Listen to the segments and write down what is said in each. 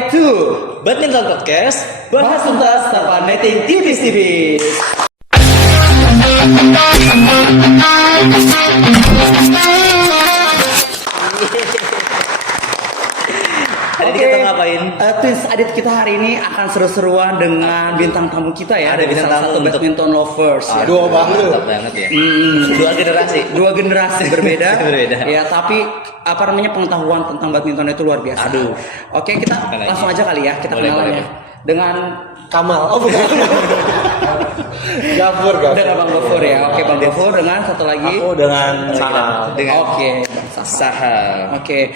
back to Badminton Podcast, bahas tuntas tanpa netting tipis-tipis. Jadi kita ngapain? Twins Adit kita hari ini akan seru-seruan dengan bintang tamu kita ya. Ada bintang salah tamu satu untuk badminton lovers. Ya. Dua banget ya. Dua generasi berbeda. Berbeda. Ya, tapi apa namanya pengetahuan tentang badminton itu luar biasa. Aduh. Oke, kita langsung aja kali ya kita kenalan ya. Dengan Kamal, oh bukan. Gafur. Dengan Bang Gafur ya. Oke, Bang Gafur dengan satu lagi. Aku dengan Sahal. Oke, Sahal. Oke,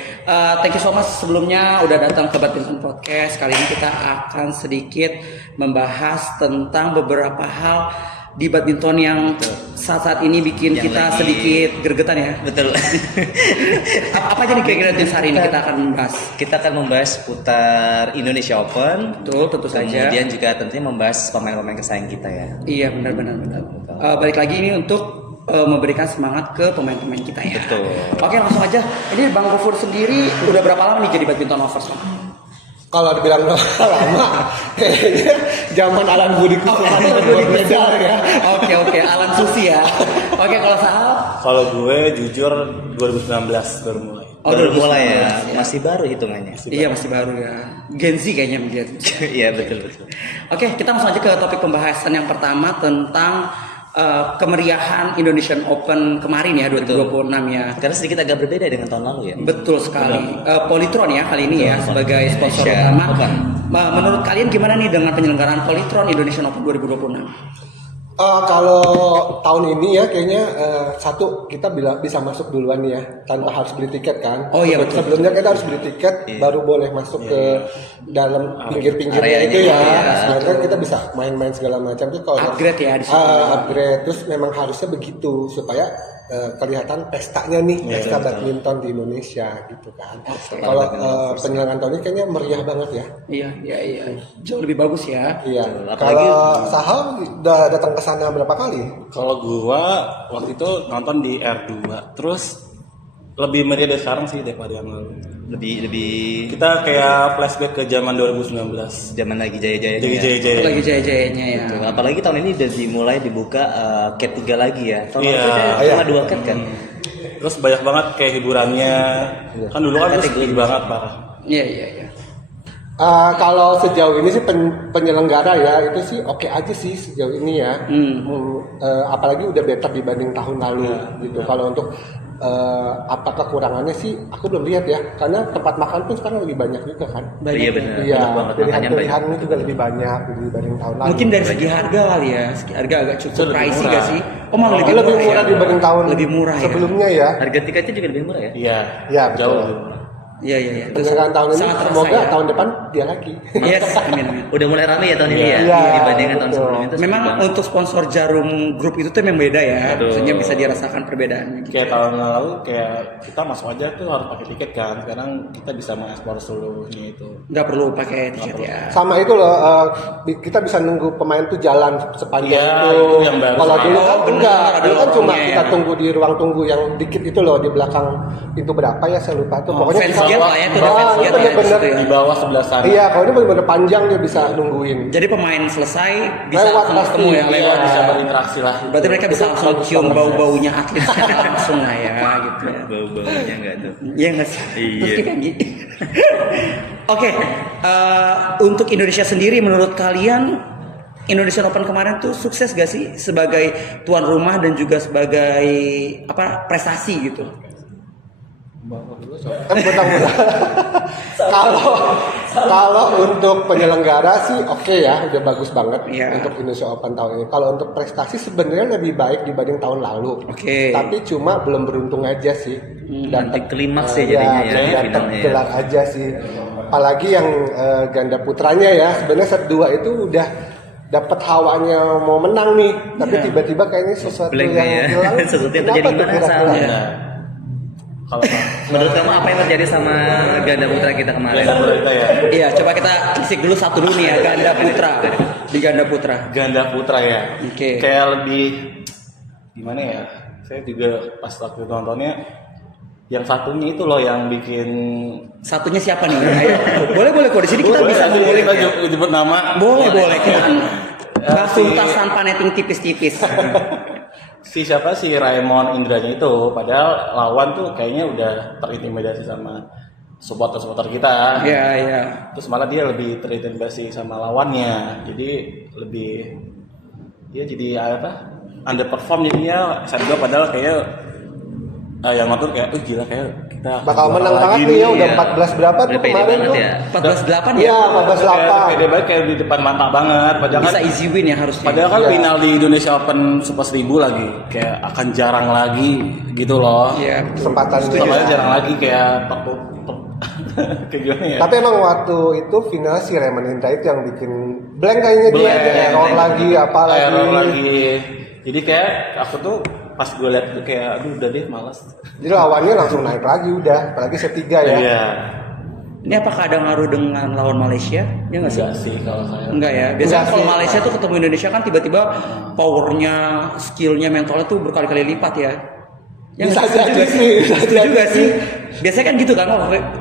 thank you so much sebelumnya udah datang ke Badminton Podcast. Kali ini kita akan sedikit membahas tentang beberapa hal di badminton yang saat ini bikin yang kita lagi sedikit gregetan ya. Betul. Apa aja nih kira-kira Twins hari ini kita akan membahas? Kita akan membahas putar Indonesia Open. Betul, tentu saja. Kemudian juga tentunya membahas pemain-pemain kesayangan kita ya. Iya, benar. Balik lagi ini untuk memberikan semangat ke pemain-pemain kita ya. Betul. Oke, langsung aja. Ini Bang Gafur sendiri udah berapa lama nih jadi badminton lovers? Kalau dibilang lama, kayaknya zaman Alan Budi Kusuma berbeda ya. Oke, Alan Susi ya. Oke, kalau Sahal? Kalau gue jujur 2019 baru mulai. Baru mulai ya. Ya. Masih baru hitungannya. Iya, masih baru ya. Gen Z kayaknya dia. Iya, betul. Oke, kita langsung aja ke topik pembahasan yang pertama tentang kemeriahan Indonesian Open kemarin ya 2026 ya. Karena sedikit agak berbeda dengan tahun lalu ya. Betul sekali. Polytron ya kali ini ya sebagai sponsor Indonesia utama. Open. Menurut kalian gimana nih dengan penyelenggaraan Polytron Indonesian Open 2026? Kalau tahun ini ya kayaknya satu kita bisa masuk duluan ya tanpa harus beli tiket kan. Oh iya, betul. Sebelumnya kita harus beli tiket baru boleh masuk ke dalam pinggir-pinggirnya itu ya. Sebenarnya kita bisa main-main segala macam tuh kalau Upgrade ya di situ. upgrade terus memang harusnya begitu supaya kelihatan pestanya nih pesta badminton di Indonesia gitu kan. Kalau penyelenggaraan tahun ini kayaknya meriah banget ya. Iya. Jauh lebih bagus ya. Iya. Apalagi- Kalau Sahal udah datang ke sana berapa kali? Kalau gua waktu itu nonton di R2, terus lebih meriah dari sekarang sih daripada yang lalu. Lebih Kita kayak flashback ke zaman 2019. zaman lagi jaya-jayanya. Jadi ya. jaya-jaya. Lagi jaya-jayanya ya. Betul. Apalagi tahun ini udah dimulai dibuka cat 3 lagi ya. Tahun Iya. lalu kita cuma 2 cat kan. Terus banyak banget kayak hiburannya. Kan dulu kan terus Kategori banget parah. Iya. Kalau sejauh ini sih penyelenggara ya itu sih oke aja sih sejauh ini ya. Apalagi udah better dibanding tahun lalu gitu. Kalau untuk apa kekurangannya sih aku belum lihat ya. Karena tempat makan pun sekarang lebih banyak juga kan. Iya benar. Iya, Banyak banget makanya pilihan-pilihannya juga lebih banyak dibanding tahun lalu. Mungkin dari segi harga kali ya. Segi harga agak cukup Lebih pricey murah. gak sih? Oh malah Lebih murah ya? dibanding tahun Lebih murah ya. sebelumnya ya. Harga tiketnya juga lebih murah ya. Iya. Iya, betul. Jauh lebih murah. Iya. Itu Penyelenggaraan tahun ini sangat terasa semoga ya. tahun depan dia lagi. Yes, amin. Udah mulai rame ya tahun ini ya. Iya, Dibandingkan tahun betul. sebelumnya itu. Memang sepi banget. untuk sponsor Jarum Group itu tuh memang beda ya. Betul. Maksudnya bisa dirasakan perbedaannya. Gitu. Kayak tahun lalu kayak kita masuk aja tuh harus pakai tiket kan. Sekarang kita bisa mengekspor seluruhnya itu. Nggak perlu pakai tiket ya. Sama itu loh, kita bisa nunggu pemain tuh jalan sepanjang Iya, itu. itu yang baru. Kalau dulu kan Oh, bener, enggak, ada dulu kan cuma lorongnya kita ya. tunggu di ruang tunggu yang dikit itu loh di belakang pintu berapa ya saya lupa tuh. Oh, fans kita- gate lah ya, tuh ada fans itu gate ya, bener-bener. di situ ya. Di bawah sebelah sana. Iya, kalau ini bener-bener panjang dia bisa nungguin. Jadi pemain selesai bisa Lewat langsung ketemu pasti. ya Iya, lewat. bisa berinteraksi lah. Berarti mereka bisa langsung bagus cium banget. bau-baunya atlet secara langsung lah ya gitu ya. Bau-baunya enggak tuh. Iya nggak sih? Iya. Terus kayak gitu. Oke, untuk Indonesia sendiri menurut kalian Indonesian Open kemarin tuh sukses gak sih sebagai tuan rumah dan juga sebagai prestasi gitu? Kalau untuk penyelenggara sih oke ya, udah bagus banget Iya. untuk Indonesia Open tahun ini. Kalau untuk prestasi sebenarnya lebih baik dibanding tahun lalu. Oke. Tapi cuma belum beruntung aja sih. Nanti klimaks sih jadinya ya, dapat finalnya ya. gelar aja sih. Apalagi yang ganda putranya ya, sebenarnya set 2 itu udah dapat hawanya mau menang nih, tapi tiba-tiba kayaknya sesuatu Blank yang ya. hilang. Sesuatu yang Kenapa terjadi tuh mana kira-kira? sama. Nah, kalau Menurut kamu apa yang terjadi sama ganda putra kita kemarin? ganda putra kita ya. Iya, coba kita kisik dulu satu dulu nih ya, ganda putra. Di ganda putra. Ganda putra ya. Oke. Kayak lebih gimana ya? Saya juga pas waktu nontonnya yang satunya itu loh yang bikin Satunya siapa nih? Ayo, boleh kok di sini kita bisa kita ngulik. jemput nama. Boleh. Kita kan bahas tuntasan paneting tipis-tipis. Si Raymond Indranya itu, padahal lawan tuh kayaknya udah terintimidasi sama supporter kita. Iya. Terus malah dia lebih terintimidasi sama lawannya, jadi lebih dia jadi underperform jadinya. Saat gua padahal kayak yang nonton kayak gila kayak kita bakal menang banget nih ya, udah 14 berapa tuh kemarin tuh? ya. 14-8 ya? Iya, 14-8. Pede banget kayak di depan mantap banget. Padahal Bisa kan easy win ya harusnya. Padahal kan Iya. final di Indonesia Open Super 1000 lagi kayak akan jarang lagi gitu loh. Iya. Kesempatan Soalnya jarang lagi kayak kayak gimana ya? Tapi emang waktu itu final si Raymond Indra itu yang bikin blank kayaknya dia Blank, error lagi apa Error lagi. lagi. Jadi kayak aku tuh pas gue liat itu kayak aduh udah deh malas. Jadi lawannya langsung naik lagi udah, apalagi set 3 ya. Iya. Ini apakah ada ngaruh dengan lawan Malaysia? Ya nggak sih? Enggak sih kalau saya. Enggak ya. Biasanya Enggak kalau sih. Malaysia tuh ketemu Indonesia kan tiba-tiba powernya, skillnya, mentalnya tuh berkali-kali lipat ya. Bisa nggak sih? jadi sih, bisa Setuju jadi nggak sih? Biasanya kan gitu kan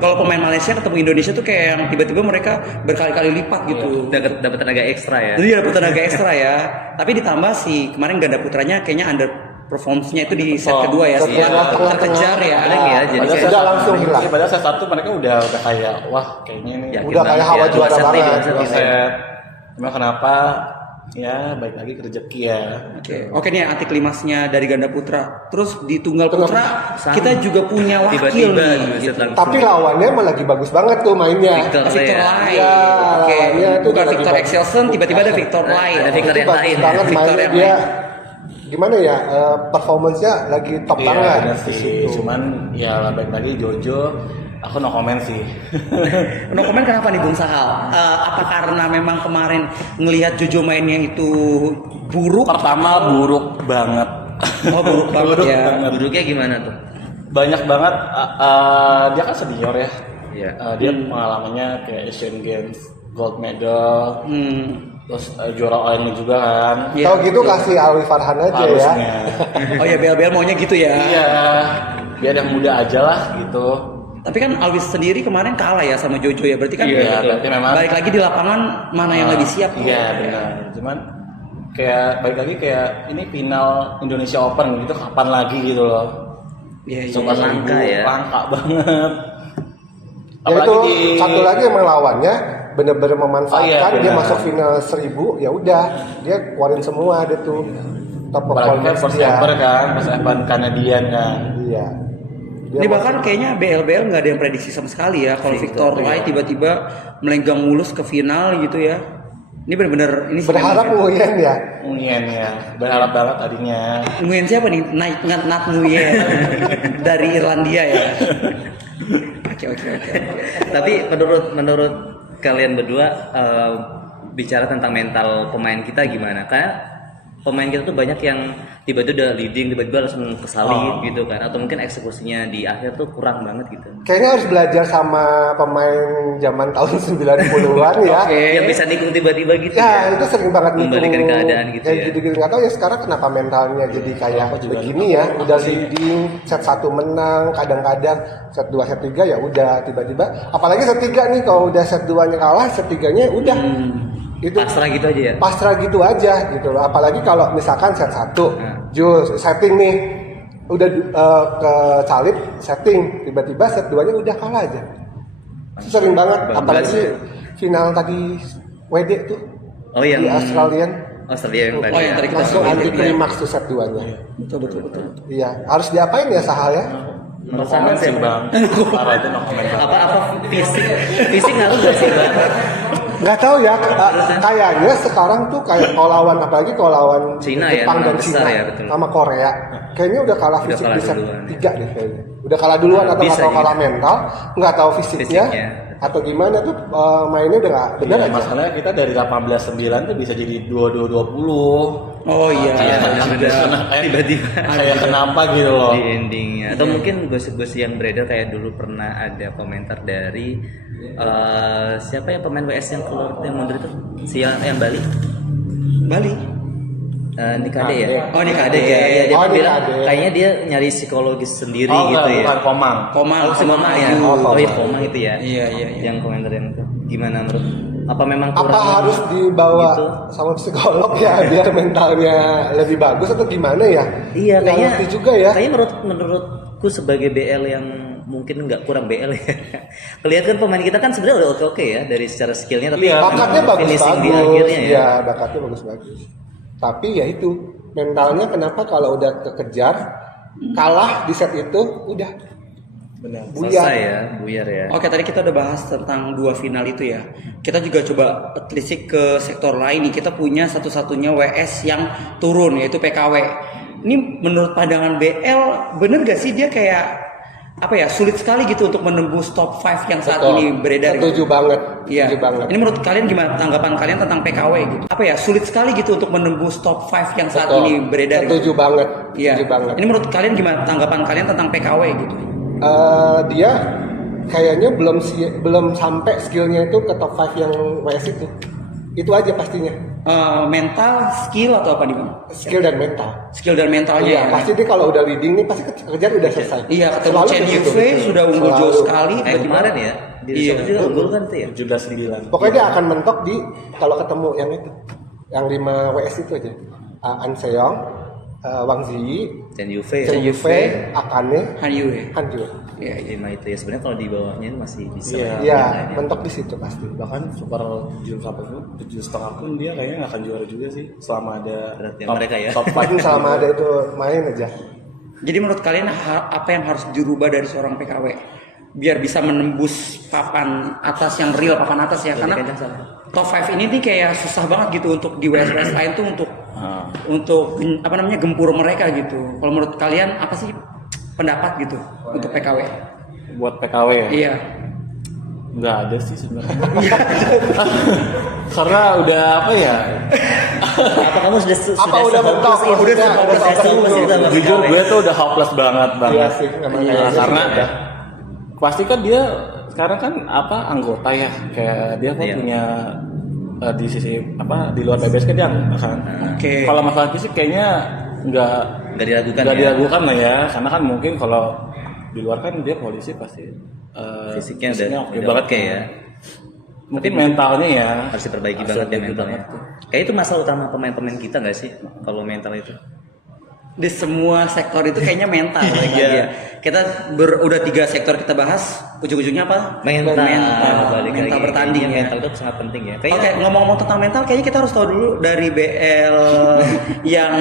kalau pemain Malaysia ketemu Indonesia tuh kayak yang tiba-tiba mereka berkali-kali lipat gitu. Dapat tenaga ekstra ya. Jadi dapat tenaga ekstra ya. Tapi ditambah si kemarin ganda putranya kayaknya under performance-nya itu di set kedua ya, Setelah setelah tengah-tengah. terkejar ya. Ada ya, jadi Padahal Udah saya- langsung hilang. Iya, padahal saya satu mereka udah kayak wah kayaknya ini Yakin Udah kayak banget hawa ya, juara dua set nih, banget. dua set dua nih. set. Cuma kenapa? Ya baik lagi ke rezeki ya. Oke nih anti klimaksnya dari ganda putra. Terus di tunggal putra Sama. kita juga punya wakil Tiba-tiba nih. dua set Gitu. langsung. Tapi lawannya emang lagi bagus banget tuh mainnya. Victor Victor ya. Lai. Iya, Oke, lawannya tuh bukan lagi Victor bagus. Excelsen, tiba-tiba ada Victor Lai. Ada Victor Itu yang bagus lain. banget Victor mainnya yang dia. lain. Gimana ya, performance-nya lagi top Iya banget bener di sih. situ. Cuman ya baik lagi Jojo, aku no comment sih. No comment kenapa nih Bung Sahal? Apa karena memang kemarin ngelihat Jojo mainnya itu buruk? Pertama buruk banget. Oh buruk banget ya. banget. Buruknya gimana tuh? Banyak banget. Dia kan senior ya. Iya. Dia pengalamannya kayak Asian Games, gold medal, terus juara ON juga kan. Iya. Kalau gitu kasih Alwi Farhan aja ya. Harusnya. Oh ya BL maunya gitu ya. Iya. Biar yang muda aja lah gitu. Tapi kan Alwis sendiri kemarin kalah ya sama Jojo ya. Berarti kan Iya, berarti memang. balik lagi di lapangan mana yang lebih siap. Iya benar. Cuman kayak balik lagi kayak ini final Indonesia Open gitu kapan lagi gitu loh. Iya, iya. Super langka ya. Langka banget. Ya itu satu lagi emang lawannya bener-bener memanfaatkan Oh, iya, dia benar. masuk final 1000 ya udah dia keluarin semua dia tuh top Apalagi kan performance first dia. ever kan, first ever Kanadian kan. Iya. Dia Ini bahkan kayaknya BL nggak ada yang prediksi sama sekali ya kalau Victor Lai tiba-tiba melenggang mulus ke final gitu ya. Ini benar-benar ini berharap Nguyen ya. Nguyen ya, berharap banget tadinya. Nguyen siapa nih? Nat Nguyen dari Irlandia ya. Oke. Tapi menurut kalian berdua bicara tentang mental pemain kita gimana? Karena pemain kita tuh banyak yang tiba-tiba udah leading, tiba-tiba langsung kesalip gitu kan, atau mungkin eksekusinya di akhir tuh kurang banget gitu. Kayaknya harus belajar sama pemain zaman tahun 90-an ya. Oke. Yang bisa nikung tiba-tiba gitu Ya, itu sering banget membalikan nikung. keadaan gitu ya. Jadi nggak tahu ya sekarang kenapa mentalnya jadi kayak Aku juga begini ya. Udah leading, set 1 menang, kadang-kadang set 2, set 3 ya udah tiba-tiba. Apalagi set 3 nih kalau udah set 2-nya kalah, set 3-nya udah. Itu Pasrah gitu aja ya. pasrah gitu aja gitu loh. Apalagi kalau misalkan set 1 Jus setting nih udah ke salib setting tiba-tiba set 2-nya udah kalah aja. Itu sering banget apalagi final tadi WD tuh Oh yang di Australian Australia yang tadi. Oh, yang tadi kita langsung sebut. anti klimaks tuh set 2-nya. Betul. Iya, harus diapain ya Sahal ya? No comment sih bang. Parah itu no comment banget. Apa fisik ngaruh gak sih bang? Nggak tahu ya, kayaknya sekarang tuh kayak kalau lawan apalagi kalau lawan Cina ya, Jepang dan besar Cina ya, betul. sama Korea, kayaknya udah kalah Udah fisik kalah di set duluan, ya. 3 deh kayaknya. Udah kalah duluan atau nggak Bisa tahu gitu. kalah mental, nggak tahu fisiknya, Fisiknya. atau gimana tuh mainnya udah nggak benar Iya, aja. masalahnya kita dari 18-9 tuh bisa jadi 22-20. Oh iya. Iya, benar. Tiba-tiba Kayak kenapa gitu loh. di endingnya. Atau mungkin gosip-gosip yang beredar kayak dulu pernah ada komentar dari siapa yang pemain WS yang keluar yang mundur itu? Si yang Bali? Bali. Nikade ya. Oh, Nikade. Ya, ya, dia Oh, kan bilang Nikade. kayaknya dia nyari psikologis sendiri Oh, gitu ya. bukan Komang. Komang Oh, sama Komang ya. Ayu. Oh, iya Komang itu ya. Iya. Yang komentar yang itu. Gimana menurut? Apa memang Apa kurang harus dibawa gitu? sama psikolog ya biar mentalnya lebih bagus atau gimana ya? Iya, Nggak kayaknya ngerti juga ya. Kayaknya menurutku sebagai BL yang mungkin nggak kurang BL ya. Kelihatan pemain kita kan sebenarnya udah oke ya dari secara skillnya, tapi Iya, Bakatnya memang bagus finishing di bagus. akhirnya ya. Ya, bakatnya bagus bagus. Tapi ya itu mentalnya kenapa kalau udah kekejar kalah di set itu udah Benar. Selesai ya, buyar ya. Oke, tadi kita udah bahas tentang 2 final itu ya. Kita juga coba telisik ke sektor lain nih. Kita punya satu-satunya WS yang turun, yaitu PKW. Ini menurut pandangan BL, bener gak sih dia kayak apa ya, sulit sekali gitu untuk menembus top 5 yang saat Betul. ini beredar? Setuju banget. Iya. Setuju banget. Ini menurut kalian gimana tanggapan kalian tentang PKW gitu? Apa ya, sulit sekali gitu untuk menembus top 5 yang saat Betul. ini beredar? Setuju banget. Iya. Setuju banget. Ini menurut kalian gimana tanggapan kalian tentang PKW gitu? Dia kayaknya belum sampai skillnya itu ke top 5 yang WS itu. Itu aja pastinya. Mental, skill atau apa nih Bang? Skill dan mental. Skill dan mentalnya Iya, ya. pasti dia kalau udah leading nih pasti kejar udah selesai. Iya, ketemu Selalu Chen begitu. Yufei sudah unggul Selalu. jauh sekali. Kayak tiba-tiba- kemarin ya. Di Iya. situ juga unggul kan tuh ya. 17-9. Pokoknya dia akan mentok di kalau ketemu yang itu, yang 5 WS itu aja. An Seong, Wang Ziyi, Chen Yufei. Chen Yufei, Akane, Han Yue. Han Jue. Iya, iya. Lima itu ya sebenarnya kalau di bawahnya itu masih bisa. Iya. lah. Iya, Lainnya. mentok di situ pasti. Bahkan Super Junior Cup itu 7,5 pun dia kayaknya nggak akan juara juga sih selama ada Berarti mereka ya. top 5. Paling selama ada itu main aja. Jadi menurut kalian apa yang harus dirubah dari seorang PKW biar bisa menembus papan atas yang real, papan atas ya? Karena kencang sama. top 5 ini nih kayak susah banget gitu untuk di WS lain tuh untuk apa namanya gempur mereka gitu. Kalau menurut kalian apa sih pendapat gitu untuk PKW? Buat PKW ya? Iya. Nggak ada sih sebenarnya. Karena udah apa ya? Apa kamu sudah Apa udah mentok? Jujur gue tuh udah hopeless banget Iya banget. sih, memang Iya, kayaknya karena sih udah. pasti kan dia sekarang kan apa anggota ya, kayak dia kan Iya. punya di sisi apa di luar PBS kan dia anggota kan. Oke. Kalau masalah fisik kayaknya nggak Nggak diragukan nggak ya. diragukan lah ya, karena kan mungkin kalau di luar kan dia polisi pasti Fisiknya oke udah banget oke ya. Mungkin mentalnya ya Harus diperbaiki harus banget ya diperbaiki mentalnya. banget tuh. Kayak itu masalah utama pemain-pemain kita nggak sih kalau mental itu? Di semua sektor itu kayaknya mental lagi Iya. ya. Kita udah 3 sektor kita bahas, ujung-ujungnya apa? Mental. Balik mental lagi. bertanding ya. Mental itu sangat penting ya. Oke, Kayak ngomong-ngomong tentang mental, kayaknya kita harus tahu dulu dari BL yang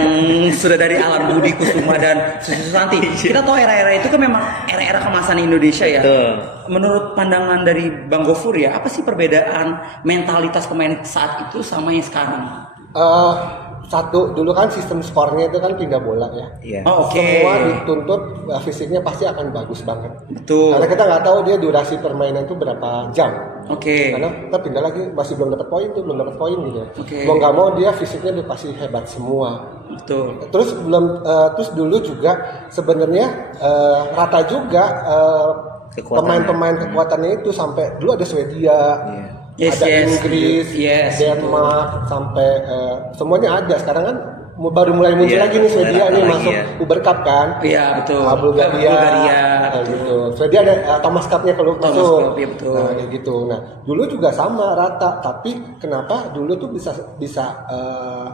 sudah dari Alan Budi Kusuma dan Susi Susanti. Kita tahu era-era itu kan memang era-era kemasan Indonesia ya. Betul. Menurut pandangan dari Bang Gofur ya, apa sih perbedaan mentalitas pemain saat itu sama yang sekarang? Satu, dulu kan sistem skornya itu kan pindah bola ya. Iya. Oh, oke. Semua dituntut fisiknya pasti akan bagus banget. Betul. Karena kita nggak tahu dia durasi permainan itu berapa jam. Oke. Karena kita pindah lagi masih belum dapat poin tuh, belum dapat poin gitu. Oke. Mau nggak mau dia fisiknya udah pasti hebat semua. Betul. Terus dulu juga sebenarnya rata juga Kekuatannya. pemain-pemain kekuatannya itu sampai dulu ada Swedia. Iya. Yes, ada yes. Inggris, Yes, Denmark, sampai semuanya ada. Sekarang kan baru mulai muncul Iya, lagi nih Swedia mulai nih lagi masuk ya. Uber Cup kan. Iya, betul. Bulgaria, betul. gitu. Swedia ada Thomas Cup-nya kalau Thomas masuk. Cup, iya, betul. Nah, kayak gitu. Nah, dulu juga sama rata, tapi kenapa dulu tuh bisa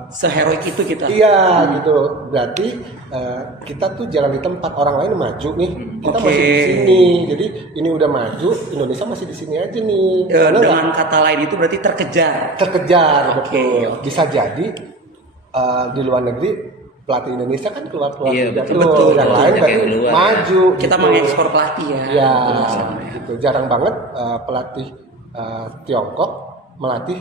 Seheroik itu kita. iya gitu. Berarti kita tuh jalan di tempat orang lain maju nih. Kita Oke. masih di sini. Jadi ini udah maju, Indonesia masih di sini aja nih. Karena Dengan kata lain itu berarti terkejar. terkejar Oke, betul. oke. Bisa jadi di luar negeri pelatih Indonesia kan keluar Iya, juga betul, tuh. betul, Yang betul. lain Banyak berarti yang keluar, maju. Kita gitu. mengekspor pelatih ya. Ya, Betul. gitu. Jarang banget pelatih Tiongkok melatih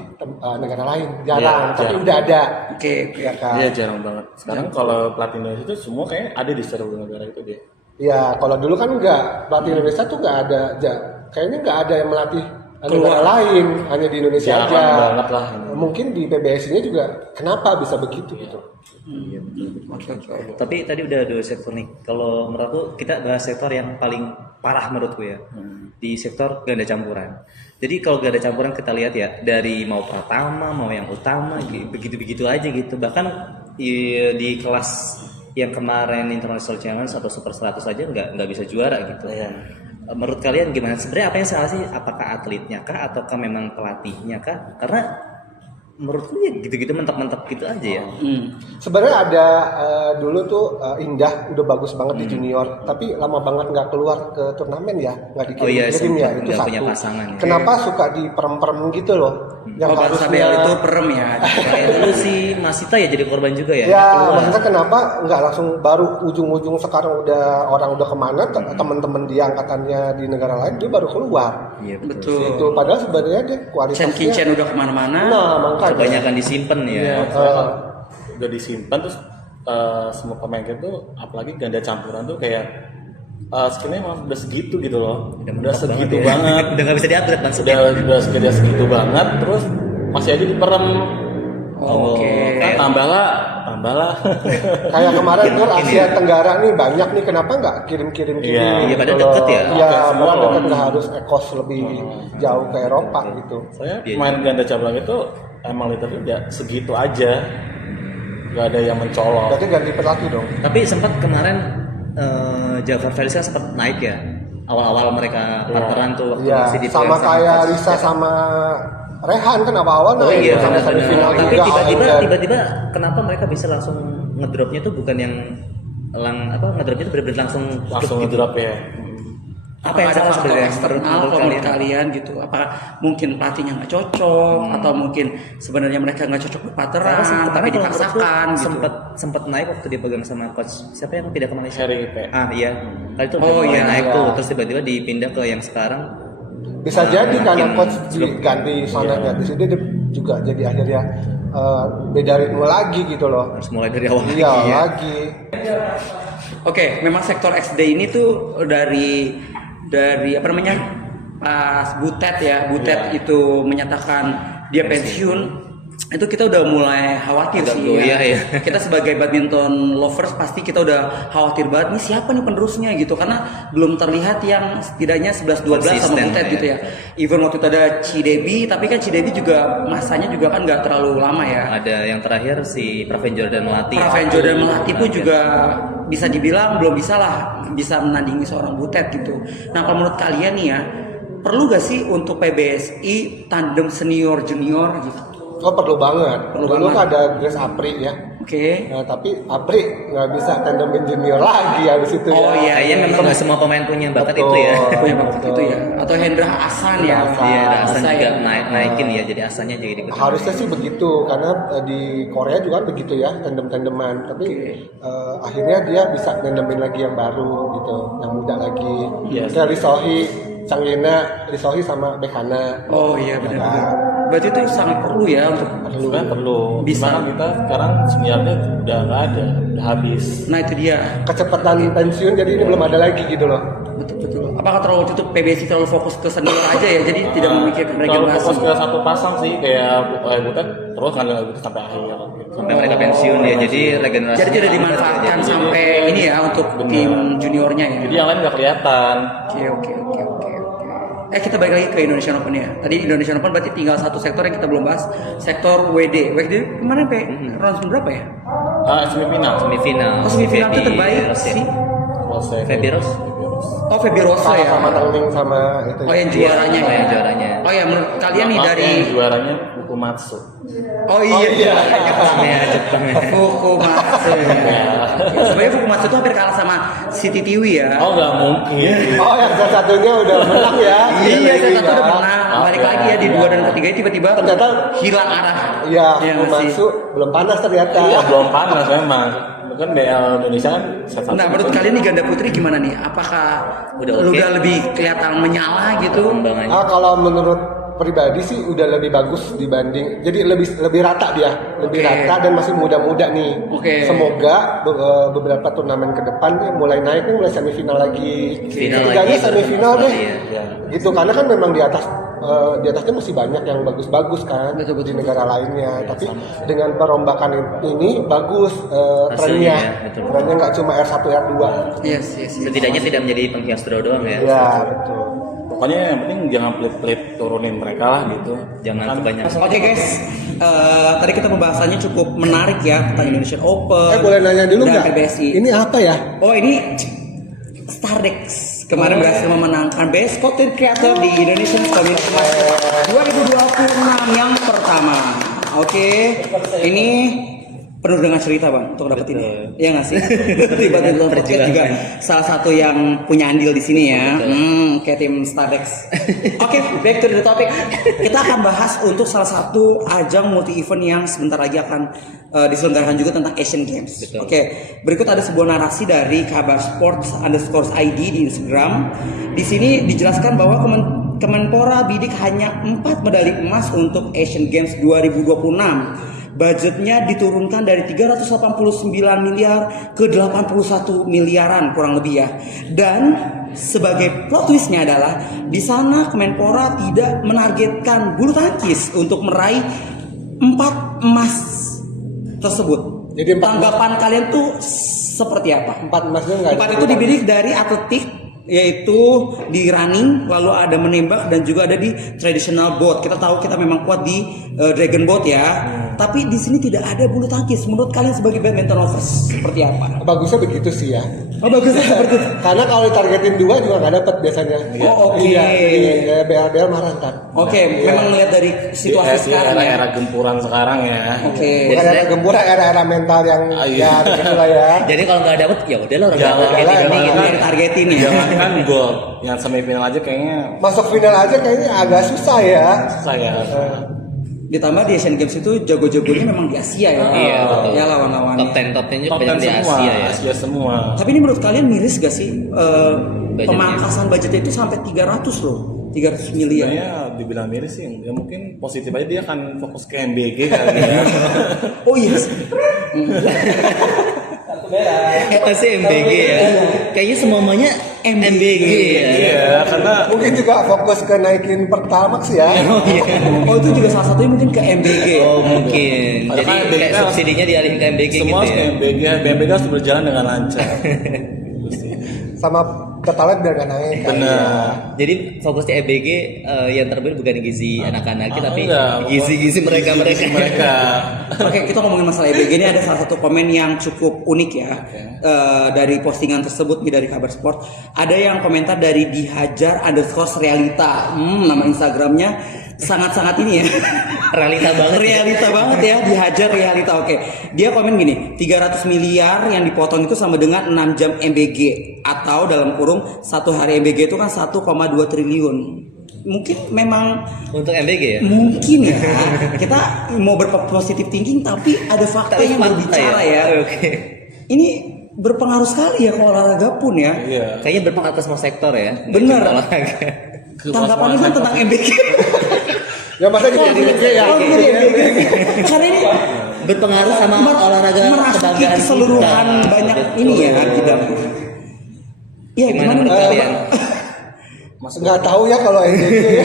negara lain. Jarang, Iya, tapi jarang. udah ada. Oke, oke. Ya kan? Iya jarang banget. Sekarang kalau pelatih Indonesia itu semua kayaknya ada di seluruh negara itu dia. Ya, kalau dulu kan enggak. Pelatih Indonesia tuh enggak ada. Kayaknya enggak ada yang melatih negara Keluar. lain, hanya di Indonesia Jarang aja. banget lah. Mungkin di PBSI-nya juga kenapa bisa begitu gitu. Iya betul. Oke, oke. Tapi tadi udah 2 sektor nih. Kalau menurutku kita bahas sektor yang paling parah menurutku ya. Di sektor ganda campuran. Jadi kalau ganda campuran kita lihat ya dari mau Pratama mau yang utama begitu-begitu aja gitu. Bahkan di kelas yang kemarin International Challenge atau Super 100 aja nggak bisa juara gitu. Iya. Menurut kalian gimana? Sebenarnya apa yang salah sih? Apakah atletnya kah ataukah memang pelatihnya kah? Karena menurutku ya gitu-gitu mentok-mentok gitu aja ya. Sebenarnya ada dulu tuh Indah udah bagus banget di junior, tapi lama banget nggak keluar ke turnamen ya, nggak dikirim ya, itu nggak satu. punya pasangan ya. Kenapa suka di perem gitu loh? Yang Oh, Bang Sabel itu perem ya. Kayak dulu si Masita ya jadi korban juga ya. Ya, Keluar. maksudnya kenapa nggak langsung baru ujung-ujung sekarang udah orang udah kemana, teman-teman dia angkatannya di negara lain dia baru keluar. Iya Betul. Itu padahal sebenarnya dia Chen kualitasnya. Kincen udah kemana-mana. Nah, makanya. Kebanyakan disimpan ya. Udah disimpan terus semua pemain itu apalagi ganda campuran tuh kayak skillnya emang udah segitu gitu loh, udah segitu ya. banget, Udah nggak bisa diupgrade maksudnya. udah segitu banget, terus masih aja diperem. Oke. Kan tambahlah Kayak kemarin tuh Mungkin Asia ya. Tenggara nih banyak nih, kenapa nggak kirim-kirim gini? Iya, padahal gitu deket loh. ya. Iya, Oke, padahal semua. deket, nggak harus ekos lebih jauh ke Eropa gitu. Soalnya Iya. main ganda campuran itu emang literally udah segitu aja, nggak ada yang mencolok. Berarti ganti pelatih dong. Tapi sempat kemarin Jafar Felix kan sempat naik ya. Awal-awal mereka partneran tuh waktu Iya, masih di sama Twente kayak Coach. Risa sama Rehan kan awal-awal Oh naik iya, sama benar-benar. semifinal Tapi juga. tiba-tiba kenapa mereka bisa langsung ngedropnya tuh bukan yang ngedropnya tuh benar-benar langsung Langsung gitu. ngedrop ya. Apa Apa yang ada salah faktor sebenarnya eksternal menurut kalau menurut kalian? kalian gitu? Apa mungkin pelatihnya nggak cocok atau mungkin sebenarnya mereka nggak cocok Karena berpartneran tapi kalau menurutku dipaksakan gitu? Sempet naik waktu dipegang sama coach siapa yang pindah ke Malaysia? Harry P. Iya. Kali itu Oh, mulai iya. naik tuh terus tiba-tiba dipindah ke yang sekarang. Bisa jadi karena Makin coach diganti sananya di situ dia juga jadi akhirnya beda ritme lagi gitu loh. Harus mulai dari awal Iya lagi ya. lagi. Oke, memang sektor XD ini tuh dari apa namanya pas Butet ya, Butet itu menyatakan dia pensiun, itu kita udah mulai khawatir Agak sih goyah ya. Kita sebagai badminton lovers pasti kita udah khawatir banget nih siapa nih penerusnya gitu karena belum terlihat yang setidaknya 11-12 sama Konsisten Butet ya. gitu ya. Even waktu itu ada Cidebi, tapi kan Cidebi juga masanya juga kan nggak terlalu lama ya. Ada yang terakhir si Praven Jordan Melati. Praven Jordan Melati pun juga bisa dibilang belum bisa menandingi seorang Butet gitu. Nah kalau menurut kalian nih ya, perlu gak sih untuk PBSI tandem senior junior gitu? Oh perlu banget. Perlu Dulu banget. kan ada Grace Apri ya. Oke. Nah, tapi Apri nggak bisa tandemin junior lagi habis itu Oh, ya. iya. Kayaknya memang nggak semua pemain punya bakat Betul. itu ya. Punya bakat itu ya. Atau Hendra Hasan ya. Iya, Hasan Bisa juga ya. naikin ya, jadi asalnya jadi ikut. Harusnya sih begitu karena di Korea juga kan begitu ya tandem-tandeman. Tapi akhirnya dia bisa tandemin lagi yang baru gitu, yang muda lagi. Yes. Kayak Risohi, Changlina, Risohi sama Bekana. Oh iya benar-benar. Berarti itu sangat perlu ya untuk Sebenarnya perlu. Bisa. Cuman kita sekarang seniornya udah nggak ada, udah habis. Nah itu dia. Kecepatan pensiun jadi ini belum ada lagi gitu loh. Betul. Apakah terlalu waktu itu PBSI terlalu fokus ke senior aja ya? Jadi tidak memikirkan Kalau regenerasi. fokus ke satu pasang sih kayak Butet terus kan gitu sampai akhir gitu. Sampai mereka pensiun ya, jadi regenerasi. Jadi tidak dimanfaatkan sampai ini ya untuk tim juniornya ya. Jadi yang lain nggak kelihatan. Oke. Kita balik lagi ke Indonesian Open ya. Tadi Indonesian Open berarti tinggal satu sektor yang kita belum bahas, sektor WD. WD kemarin round berapa ya? Semifinal. Semifinal. Oh semifinal itu Feby terbaik Rose ya. sih. Rose. Feby Rose. Oh Feby Rosa ya. Sama Tangling sama itu. Oh yang juaranya Oh, ya. yang juaranya. Oh ya menurut kalian nih Maaf, dari yang juaranya Fukumatsu. Oh iya. Ya, Jepang ya. Fukumatsu ya. Sebenarnya Fukumatsu itu hampir kalah sama City Tiwi ya. Oh nggak mungkin. Oh yang satunya udah menang ya. Iya, saya Iya. satu udah menang. Balik lagi ya di 2 dan ketiga tiba-tiba Ternyata hilang arah. Iya, Iya nggak sih? masuk belum panas ternyata. Iya belum panas memang. Kan BL Indonesia kan set satu. Nah, menurut kalian nih ganda putri gimana nih? Apakah Udah oke? udah lebih kelihatan menyala gitu? Perkembangannya. Kalau menurut pribadi sih udah lebih bagus dibanding, jadi lebih rata dia, lebih Oke. rata dan masih muda-muda nih. Oke. Semoga beberapa turnamen ke depan nih mulai naik nih, mulai semifinal lagi. Final Ketiganya lagi, semifinal deh. Australia. Gitu karena kan memang di atasnya masih banyak yang bagus-bagus kan Betul. di negara lainnya. Tapi dengan perombakan ini bagus Hasilnya, trennya. ya, betul. Trennya nggak cuma R1 R2. Yes. Setidaknya tidak menjadi penghias draw doang ya. Ya betul. pokoknya yang penting jangan pelit-pelit turunin mereka lah gitu. Jangan Kan- kebanyakan. Oke guys, tadi kita pembahasannya cukup menarik ya tentang Indonesian Open. Boleh nanya dulu dan nggak? PBSI. Ini apa ya? Oh ini Stardex kemarin berhasil memenangkan Best Content Creator di Indonesian Community Award 2026 yang pertama. Oke, ini penuh dengan cerita bang untuk dapet ini. Iya nggak sih? Tiba-tiba podcast juga salah satu yang punya andil di sini ya. Kayak tim Stardex. Oke, back to the topic. Kita akan bahas untuk salah satu ajang multi event yang sebentar lagi akan diselenggarakan juga tentang Asian Games. Betul. Oke, berikut ada sebuah narasi dari Kabar Sports_ID di Instagram. Di sini dijelaskan bahwa Kemenpora bidik hanya 4 medali emas untuk Asian Games 2026. Budgetnya diturunkan dari 389 miliar ke 81 miliaran kurang lebih ya. Dan sebagai plot twistnya adalah di sana Kemenpora tidak menargetkan bulu tangkis untuk meraih 4 emas tersebut. Jadi 4 tanggapan kalian tuh seperti apa? 4 emasnya nggak? 4 itu dibidik dari atletik, yaitu di running, lalu ada menembak dan juga ada di traditional boat. Kita tahu kita memang kuat di dragon boat ya. Tapi di sini tidak ada bulu tangkis. Menurut kalian sebagai badminton lovers seperti apa? Bagusnya begitu sih ya. Oh bagusnya seperti itu. Karena kalau ditargetin 2 juga nggak dapat biasanya. Oh, oke. Iya, BL marah ntar. Oke, memang melihat dari situasi di sekarang ya. era gempuran sekarang ya. Oke. Bukan era gembura, era mental yang ya begitulah ya. Jadi kalau nggak dapet ya udahlah orang Jangan, nggak jangan, ini Ini gitu. yang ditargetin ya. Jangan gold, yang semifinal aja kayaknya Masuk final aja kayaknya agak susah ya. saya. Ditambah di Asian Games itu jago-jagonya memang di Asia ya. Iya, betul. Ya lawan-lawannya. Top 10 juga Top 10 banyak di semua, Asia ya. Asia semua. Tapi ini menurut kalian miris gak sih Budgetnya. pemangkasan budgetnya itu sampai 300 loh, 300 miliar. Sebenarnya dibilang miris sih, ya mungkin positif aja dia akan fokus ke MBG kali ya. Oh iya. Yes. Pasti MBG ya. Kayaknya semuanya MBG ya. Iya, karena Mungkin juga fokus ke naikin Pertamax ya. Oh itu juga salah satunya mungkin ke MBG. Oh mungkin. Padahal Jadi kan MBG kayak kan subsidinya dialihin ke MBG semua gitu ke ya. MBG, BMBG harus berjalan dengan lancar. Gitu sih. Sama Pertalite biar nggak naik. kan. Benar. Jadi fokusnya MBG yang terbaik bukan gizi anak-anaknya tapi enggak, gizi-gizi mereka. mereka. Oke, kita ngomongin masalah EBG ini ada salah satu komen yang cukup unik ya. Dari postingan tersebut nih dari Kabar Sport. Ada yang komentar dari dihajar_realita. Nama Instagramnya sangat-sangat ini ya. Realita banget. Realita banget ya, dihajar realita. Oke. Dia komen gini, 300 miliar yang dipotong itu sama dengan 6 jam MBG atau dalam kurung 1 hari MBG itu kan 1,2 triliun. Mungkin memang Untuk MBG ya. mungkin ya kita mau berpositif thinking tapi ada fakta Tapi yang fakta berbicara ya. ya. Oke. Ini berpengaruh sekali ya ke olahraga pun ya. Iya. Kayaknya berpengaruh ke semua sektor ya. Bener. Nggak cuma olahraga. Tanggapannya kan tentang MBG. Ya masa jadi MBG ya. Oh, jadi MBG. Karena ini Berpengaruh sama olahraga merasuki kebanggaan keseluruhan kita. banyak Betul. ini ya tidak. Ya Gimana gimana menurut nih? kalian? Nggak tahu ya kalau MBG ya.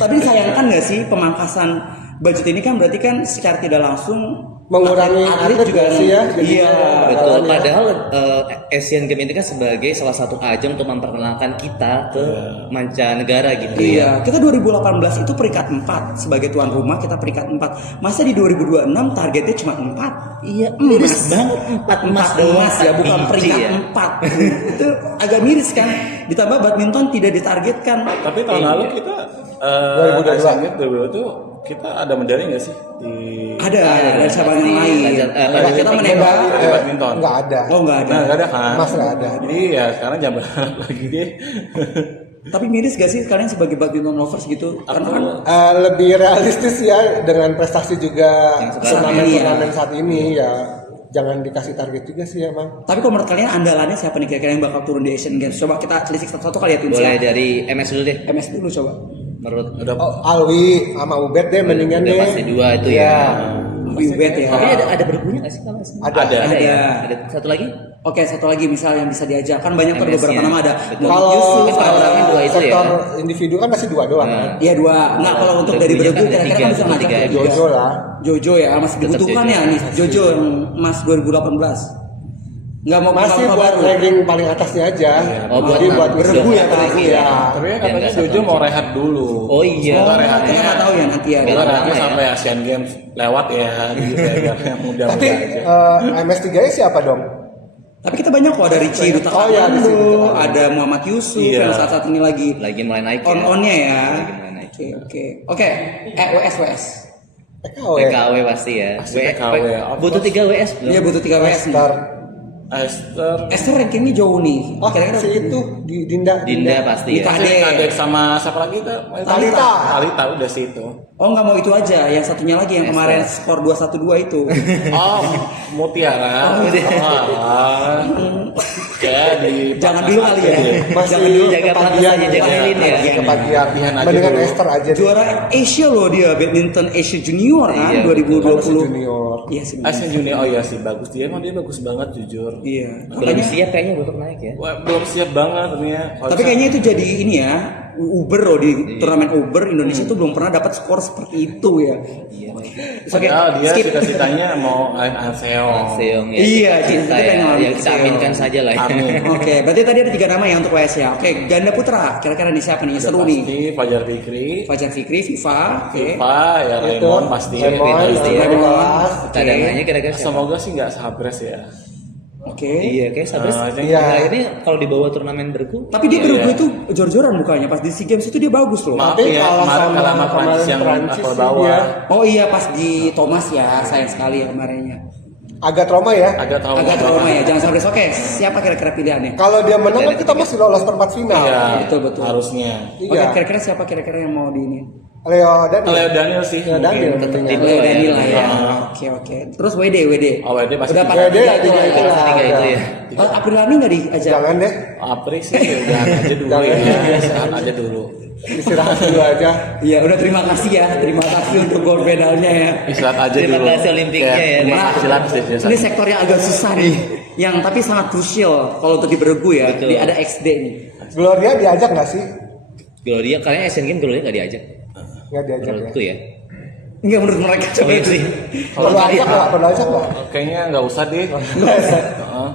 Tapi disayangkan nggak sih pemangkasan budget ini kan berarti kan secara tidak langsung Mengurangi atlet juga sih ya. Iya. Betul. Padahal Asian Games ini kan sebagai salah satu ajang untuk memperkenalkan kita ke mancanegara gitu ya. Iya, kita 2018 itu peringkat 4 sebagai tuan rumah, kita peringkat 4. Masa di 2026 targetnya cuma 4? Iya, Emas. miris banget 4 emas doang ya, bukan biji peringkat ya. 4. Itu agak miris kan. Ditambah badminton tidak ditargetkan. Tapi tahun lalu kita 2022. Asian Games 2022 tuh kita ada medali nggak sih di Ada cabang yang lain. Pasti. Kita menembak. badminton? Nggak ada. Oh nggak ada. Nah, nggak ada kan? Emas nggak ada. Jadi ya sekarang jangan berharap lagi deh. Tapi miris gak sih kalian sebagai badminton lovers gitu? Karena kan Lebih realistis ya dengan prestasi juga saat ini ya. turnamen saat ini ya. Jangan dikasih target juga sih emang. tapi kalau menurut kalian andalannya siapa nih kira-kira yang bakal turun di Asian Games? Coba kita telisik satu-satu kali ya Twins Boleh ya. dari MS dulu deh. MS dulu coba. Menurut Udah Oh, Alwi sama Ubed deh mendingan udah deh. pasti 2 itu Iya. ya. Ubed ya. Tapi ada bergunya nggak sih kalau nggak salah? Ada. Ada ya. Ada. Ada satu lagi? Oke, satu lagi misal yang bisa diajak kan banyak tuh MS-nya. beberapa nama ada. Betul. Muhammad Kalau Yusuf, Kan ada orang dua itu sektor ya. individu kan masih 2 doang Nah. kan. Iya 2. Nah, kalau untuk dari Bergunya bergu kan ada kira-kira tiga, kan bisa ngajak tiga. tiga. Jojo lah. Jojo ya masih Tetap dibutuhkan Jojo. ya nih Jojo yang Mas 2018. Nggak mau Masih pemain buat baru. ranking paling atasnya aja. Oh, Jadi buat beregu ya beregu beregu ya. ya. Tapi Yang katanya nggak Jojo satu mau musim. rehat dulu. Oh iya. Semoga Kita rehatnya nggak tahu ya nanti ya. Nggak Semoga lama rehatnya ya. sampai Asian Games lewat ya gitu ya. Mudah-mudahan Tapi aja. MS3 siapa dong? Tapi kita banyak kok, ada Richie Duta Oh iya, Richie Duta Kamando, Kamando. ada Muhammad Yusuf Iya. yang saat ini lagi Lagi mulai naik ya. on-onnya ya. Lagi mulai naik. Oke. WS. PKW pasti ya. Pasti PKW, of Butuh course. 3 WS belum? Iya butuh 3 WS nih. Star. Esther, Esther rankingnya jauh nih. Oh, Kira-kira si itu di Dinda. Dinda pasti ya. Dita. Kadek sama siapa lagi tuh? Talita. Talita udah sih itu. Oh nggak mau itu aja, yang satunya lagi yang kemarin skor 2-1-2 itu. Oh, Mutiara. Oh, kayak di Jangan dulu kali ya. Masih Jangan dulu. jaga kepagian pelatnas aja, jaga ya. lilin ya. Kepagian. Latihan aja Mendingan dulu. Esther aja. deh. Juara Asia loh dia, badminton Asia Junior kan Iya, 2020. Masih junior. Iya sih. Asian Junior, oh iya sih bagus dia, emang dia bagus banget jujur. Iya. Belum siap kayaknya untuk naik ya. Wah, belum siap banget ternyata. Tapi kayaknya itu jadi ini ya, Uber loh di turnamen Uber Indonesia tuh belum pernah dapat skor seperti itu ya. Oke, dia skip. cita-citanya mau Anseong. Seong ya. Iya, kita kita ya. pengen Ya kita Seong. aminkan saja lah ya. Amin. Oke, berarti tadi ada 3 nama ya untuk WS ya. Oke, ganda putra, kira-kira nih siapa nih? Seru nih. Pasti Fajar Fikri, Fajar Fikri, Viva, oke. Pak, ya Itu. Lemon pasti. Lemon, pasti ya. Lemon. Cadangannya kira-kira siapa? Semoga sih nggak sabres ya. Oke. Iya, kayak Sabres. Iya. Ini kalau dibawa turnamen bergu, Tapi dia Iya. bergu itu jor-joran mukanya pas di SEA Games itu dia bagus loh. Maaf Tapi ya, kalah kemarin sama kalah sama Prancis kemarin yang Prancis level sih bawah. dia. Oh iya pas di Thomas ya, sayang sekali ya kemarinnya. Agak trauma ya. Agak trauma. Agak trauma ya, jangan sampai oke. Siapa kira-kira pilihannya? Kalau dia menang kan kita masih lolos perempat final. Iya, Betul. harusnya. Oke, Iya. kira-kira siapa kira-kira yang mau di ini? Leo dan Leo Daniel sih. Leo Daniel mungkin. tentunya. Tim Leo ya. Daniel lah ya. Ah. Oke. Terus WD. Oh, WD pasti. Udah tiga. pada WD tiga tiga lah itu ya. lah. tiga itu ya. Aprilani nggak diajak? Jangan deh. Apri sih udah aja dulu Jangan. ya. Sehat aja dulu. Istirahat dulu aja. Iya, udah terima kasih ya. Terima kasih untuk gold medalnya ya. Istirahat aja Terima dulu. kasih Olimpiknya Kayak ya. Terima Nah, kasih lah ini sektor yang agak susah nih, yang tapi sangat krusial kalau untuk di beregu ya. Betul. Di ada XD nih. Gloria diajak nggak sih? Gloria, kalian Asian Games Gloria nggak diajak. Nggak diajak ya. Menurutku ya. Enggak menurut mereka coba Iya itu sih. Perlu ajak lah, perlu ajak lah. Kayaknya nggak usah deh. Heeh.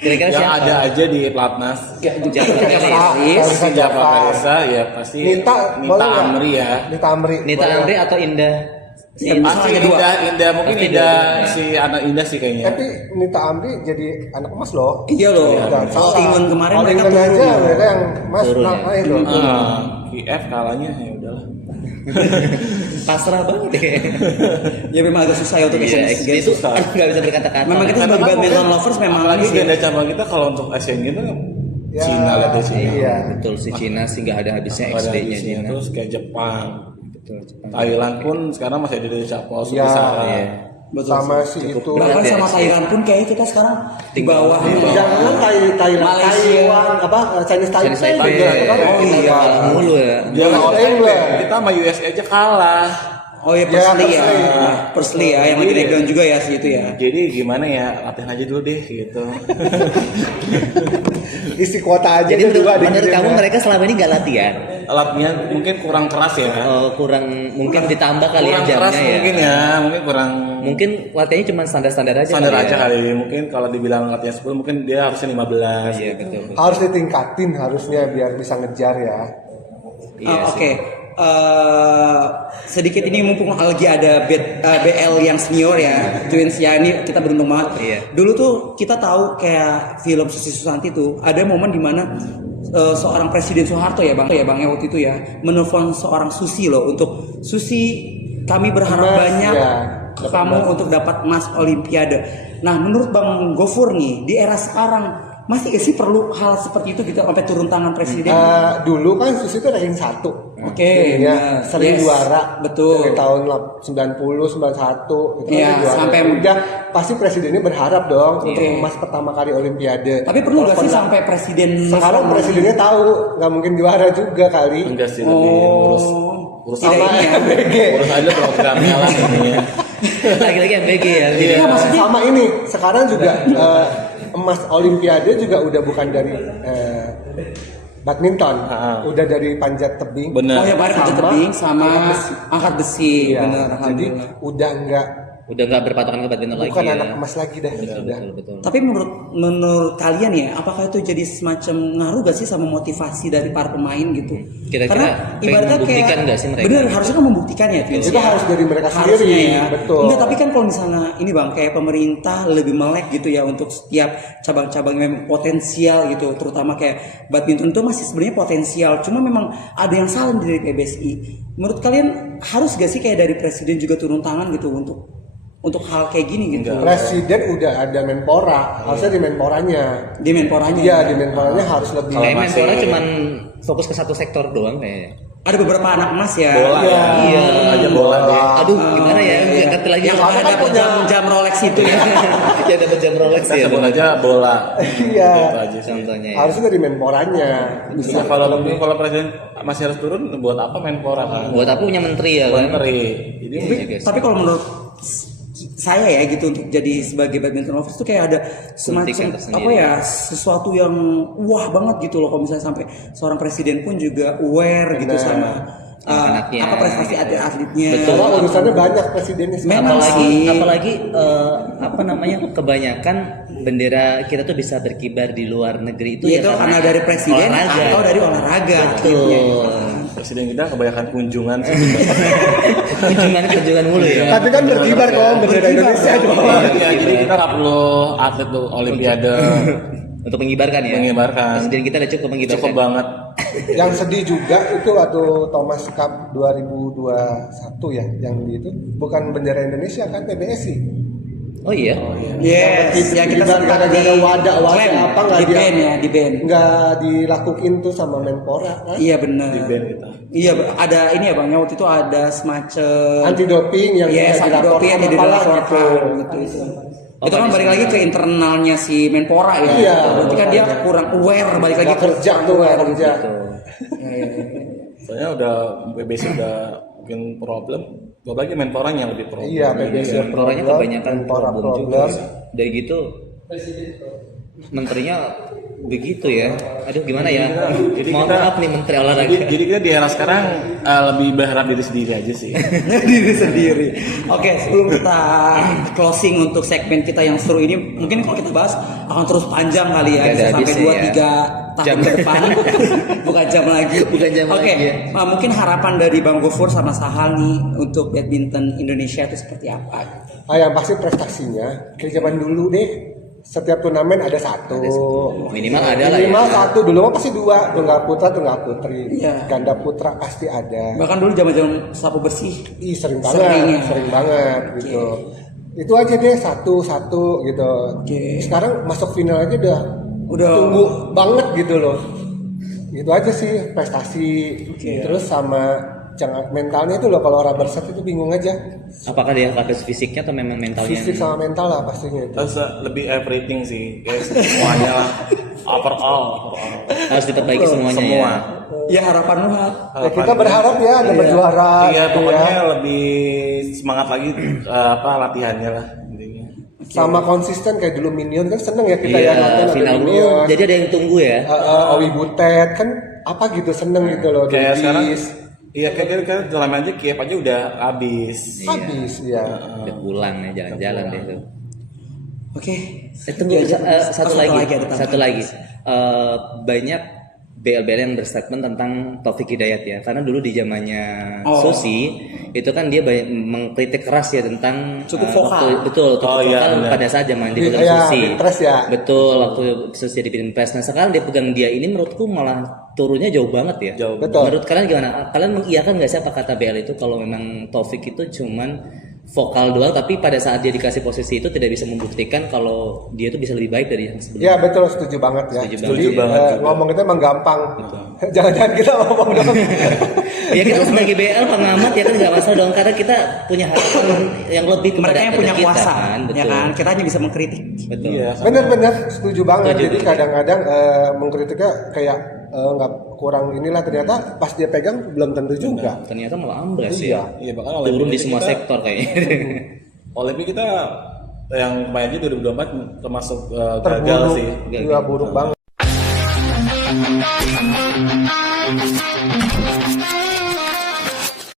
Kira-kira Yang siapa? ada aja di pelatnas. Jangan Iya. serius. Si Java Reza ya pasti. Nita, boleh nggak? Amri ya. Nita Amri. Nita boleh. Andre atau Indah? Ya, Pasti misalnya dua. Indah mungkin Pasti Indah dua. si anak Indah sih kayaknya. Tapi Nita Amri jadi anak emas loh. Iya loh. Jangan All salah. England kemarin All mereka England aja turun. mereka yang emas. Turun Nah, ya. itu. Kiev kalahnya ya udahlah. Pasrah banget ya. Ya memang agak susah ya untuk Iya, Asian XD Games. itu nggak bisa berkata-kata. Memang kita sebagai badminton lovers memang apalagi ini sih. ganda cabang kita kalau untuk Asian gitu Ya, Cina lihat deh Cina. Iya. Betul si Cina sih nggak ada habisnya Nggak ada XD-nya habisnya. Cina. Terus kayak Jepang, Betul. Jepang. Thailand pun sekarang masih ada di Capol Iya. Iya. Betul. Sama si itu. Bahkan Berat ya, sama XD. Thailand pun kayaknya kita sekarang di bawah. Jangan Thailand, Malaysia. Taiwan, apa Chinese Taipei. Chinese Taipei. juga, kan? Oh Kita iya. kalah mulu ya. Jangan Sama all England. kita sama USA aja kalah. Oh iya Ya, Persley ya. Persley. Persley ya yang lagi Iya. naik daun juga ya si itu ya. Jadi gimana ya, latihan aja dulu deh gitu. Isi kuota aja Jadi deh juga menurut dikirim kamu ya. mereka selama ini nggak latihan? Latihan mungkin kurang keras ya. Kurang mungkin ditambah kali ya Kurang jamnya keras ya. mungkin ya, mungkin kurang Mungkin latihannya cuma standar-standar aja. standar kali aja ya. kali. Mungkin kalau dibilang latihan 10 mungkin dia harusnya 15. Iya betul. Harus ditingkatin harusnya biar bisa ngejar ya. Iya sih. Oke. Sedikit ini mumpung lagi ada BL yang senior ya, Twins ya, ini kita beruntung banget. Iya. Dulu tuh kita tahu kayak film Susi Susanti tuh ada momen dimana seorang Presiden Soeharto ya bang ya waktu itu ya menelpon seorang Susi loh untuk Susi kami berharap Emas, banyak ya. kamu untuk dapat emas Olimpiade. Nah menurut Bang Gofur nih di era sekarang masih gak sih perlu hal seperti itu gitu sampai turun tangan presiden? Dulu kan Susi itu ranking 1. Oke, ya, benar. sering Yes, juara betul. dari tahun 90, 91 itu Iya, kan juara. sampai- udah pasti presidennya berharap dong untuk Iya. emas pertama kali Olimpiade. Tapi perlu nggak sih Walaupun sampai presiden sekarang mas- presidennya tahu nggak mungkin juara juga kali. Enggak sih lebih ngurus Oh, urus tidak Sama ini ya. MBG. urus aja programnya lah ini ya. Lagi-lagi MBG ya. Iya, maksudnya- sama ini sekarang juga emas Olimpiade juga udah bukan dari badminton, udah dari panjat tebing. Bener. Oh ya, panjat tebing sama angkat besi, Iya, benar. jadi Alhamdulillah. udah Udah nggak berpatokan ke badminton lagi Bukan ya. anak emas lagi dah. Betul, Udah. betul. Tapi menurut kalian ya, apakah itu jadi semacam ngaruh gak sih sama motivasi dari para pemain gitu? Kira-kira Karena pengen ibaratnya membuktikan kayak nggak sih mereka? bener harusnya kan membuktikan ya, Vince. Itu harus dari mereka Harusnya sendiri, ya. betul. Enggak, tapi kan kalau misalnya ini Bang, kayak pemerintah lebih melek gitu ya untuk setiap cabang-cabang yang memang potensial gitu, terutama kayak badminton itu masih sebenarnya potensial, cuma memang ada yang salah dari PBSI. Menurut kalian harus gak sih kayak dari presiden juga turun tangan gitu untuk hal kayak gini gitu? Presiden udah ada Menpora, harusnya di Menporanya. Di Menporanya. Iya, di Menporanya harus lebih. Kayak masih- Menpora cuman fokus ke satu sektor doang kayaknya. Ada beberapa anak emas ya. Bola ya. Iya. Aja bola deh. Aduh, gimana ya? Nggak ngerti lagi. Yang ada jam Rolex itu ya. Ya dapat jam Rolex Kita ya. sebut aja bola. Iya. Gitu aja sih. Contohnya ya. Harusnya dari Menporanya. Bisa kalau presiden masih harus turun buat apa Menpora kan? Buat aku punya menteri ya kan. Menteri. Jadi Tapi kalau menurut saya ya gitu untuk jadi sebagai badminton lovers tuh kayak ada semacam Suntikan tersendiri. apa ya sesuatu yang wah banget gitu loh kalau misalnya sampai seorang presiden pun juga aware gitu Benar. sama Anak-anaknya, apa prestasi gitu. atlet-atletnya. Betul. Karena urusannya banyak presidennya sekarang. Memang sih. apalagi apa namanya kebanyakan bendera kita tuh bisa berkibar di luar negeri itu Itu karena dari presiden olahraga. atau dari olahraga. Betul. presiden kita kebanyakan kunjungan sih. kunjungan mulu ya. Tapi kan berkibar kok bendera Indonesia dong. Iya, jadi kita nggak perlu atlet tuh olimpiade Untuk mengibarkan ya. mengibarkan. Presiden kita udah cukup mengibarkan. Cukup banget. Yang sedih juga itu waktu Thomas Cup 2021 ya, yang itu bukan bendera Indonesia kan PBSI. Oh iya. Yes, ya kita sempat gara-gara wadah klaim, apa nggak di ban ya, di ban. nggak dilakuin tuh sama Menpora kan? Iya benar. Di band kita. Iya ada ini ya Bang, ya waktu itu ada semacam Anti doping yang yes, tidak anti doping yang dilaporkan tidak apalah dilaporkan gitu. gitu. Oh, Itu kan tadi balik lagi ke internalnya si Menpora ya. Iya. Berarti kan dia kurang aware balik lagi Nggak kerja tuh, nggak kerja. Iya, iya, iya. Soalnya udah PBSI udah bikin problem. Apalagi Menporanya yang lebih problem. Iya, PBSI Iya, Menporanya kebanyakan Menpora problem juga. problem. Dari gitu menterinya begitu ya. Aduh gimana ya? Jadi Mohon kita- maaf nih menteri olahraga. Jadi kita di era sekarang lebih berharap diri sendiri aja sih. Diri sendiri. Oke, sebelum kita closing untuk segmen kita yang seru ini, mungkin kalau kita bahas akan terus panjang kali ya, Nggak bisa ada sampai habisnya 2-3 tahun Jam. ke depan. Bukan jam lagi. Bukan jam Oke, lagi ya. mungkin harapan dari Bang Gofur sama Sahal nih untuk badminton Indonesia itu seperti apa? Yang pasti prestasinya kayak zaman dulu deh. Setiap turnamen ada satu. Minimal ada lah ya. Minimal satu, dulu mah pasti dua, tunggal putra, tunggal putri. Iya. Ganda putra pasti ada. Bahkan dulu zaman-zaman sapu bersih. Ih, sering Sering banget, ya. gitu. Itu aja deh satu gitu. Oke. Sekarang masuk final aja Udah. tunggu banget gitu loh. Itu aja sih prestasi. Oke. Terus sama jangan mentalnya itu loh, kalau rubber set itu bingung aja. Apakah dia kapasitas fisiknya atau memang mentalnya? Fisik sama mental lah pastinya itu. Terus lebih everything sih, kayak semuanya lah. Overall. Harus diperbaiki semuanya Semua. ya. Ya harapan lu Hal. Ya, kita berharap ya ada berjuara. Iya, gitu pokoknya ya. lebih semangat lagi latihannya lah intinya. Sama konsisten kayak dulu Minion kan seneng ya kita ya Iya, nonton ada final dulu. Minion. Jadi ada yang tunggu ya. Owi Butet kan apa gitu seneng gitu loh. Kayak Davis. sekarang, iya kayak dalam aja Kiev aja udah habis. Habis ya. Udah pulang ya jalan-jalan deh tuh. Oke. Tunggu Ya, satu lagi. ada tambahan. Satu lagi. Banyak BL-BL yang berstatement tentang Taufik Hidayat ya. Karena dulu di zamannya Oh. Susi itu kan dia banyak mengkritik keras ya tentang Cukup vokal. betul, cukup Oh, iya, vokal benar. pada saat zaman di Iya, bulan Susi. Binpres ya. Betul, waktu Susi jadi Binpres. Nah, sekarang dia pegang dia ini menurutku malah turunnya jauh banget ya. Jauh. Betul. Menurut kalian gimana? Kalian mengiyakan nggak sih apa kata BL itu kalau memang Taufik itu cuman vokal doang, tapi pada saat dia dikasih posisi itu tidak bisa membuktikan kalau dia itu bisa lebih baik dari yang sebelumnya. Ya betul, setuju banget ya. Setuju Jadi banget juga. ngomong itu emang gampang. Jangan-jangan kita ngomong dong. Ya kita sebagai BL pengamat ya kan nggak masalah dong, karena kita punya harapan yang lebih kepada Mereka yang punya kita, kuasa, kan? ya Betul. kan? Kita hanya bisa mengkritik. Betul. Iya. Bener-bener setuju banget. Setuju. Jadi kadang-kadang mengkritiknya kayak nggak kurang inilah, ternyata pas dia pegang belum tentu juga. Ternyata malah amblas Iya. ya. Iya, bahkan Turun Olimpik di semua kita- sektor kayaknya. Olimpik kita yang kemarin aja 2024 termasuk gagal Terburuk, sih. juga buruk banget.